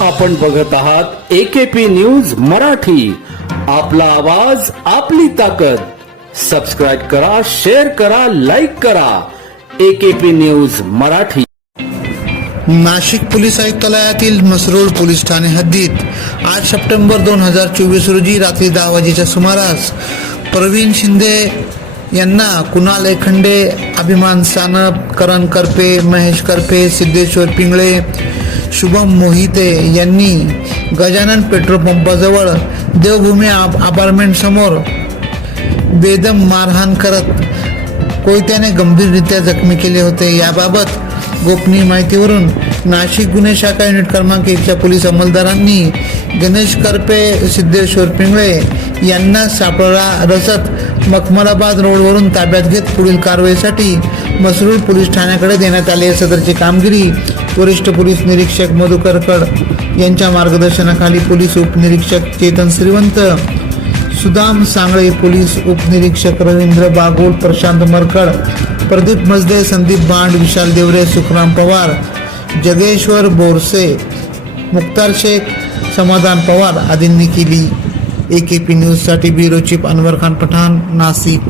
आपण बघत आहात एकेपी न्यूज मराठी. आपला आवाज आपली ताकद. सबस्क्राईब करा शेअर करा लाईक करा. AKP news Marathi. Nashik police आयुक्तालयातील Masrul police ठाणे हद्दीत आठ सप्टेंबर दोन हजार चोवीस रोजी रात्री दहा वाजेच्या सुमारास प्रवीण शिंदे यांना कुणाल एखंडे अभिमान सानप करण करपे महेश करपे सिद्धेश्वर पिंगळे शुभम मोहिते यांनी गजानन पेट्रोल पंपाजवळ देवभूमी अपार्टमेंट समोर बेदम मारहाण करत कोयत्याने गंभीररित्या जखमी केले होते याबाबत गोपनीय माहितीवरून नाशिक गुन्हे शाखा युनिट क्रमांक एकच्या पोलीस अंमलदारांनी गणेश करपे सिद्धेश्वर पिंगळे यांना सापळा रचत मखमलाबाद रोडवरून ताब्यात घेत पुढील कारवाईसाठी मसरूळ पोलीस ठाण्याकडे देण्यात आली आहे. सदरची कामगिरी वरिष्ठ पोलीस निरीक्षक मधुकर कड यांच्या मार्गदर्शनाखाली पोलीस उपनिरीक्षक चेतन श्रीवंत सुदाम सांगळे पोलीस उपनिरीक्षक रवींद्र बागोल प्रशांत मरकड प्रदीप मजदे संदीप बांड विशाल देवरे सुखराम पवार जगेश्वर बोरसे मुक्तार शेख समाधान पवार आदींनी केली. ए के पी न्यूजसाठी ब्युरो चीफ अनवर खान पठाण नाशिक.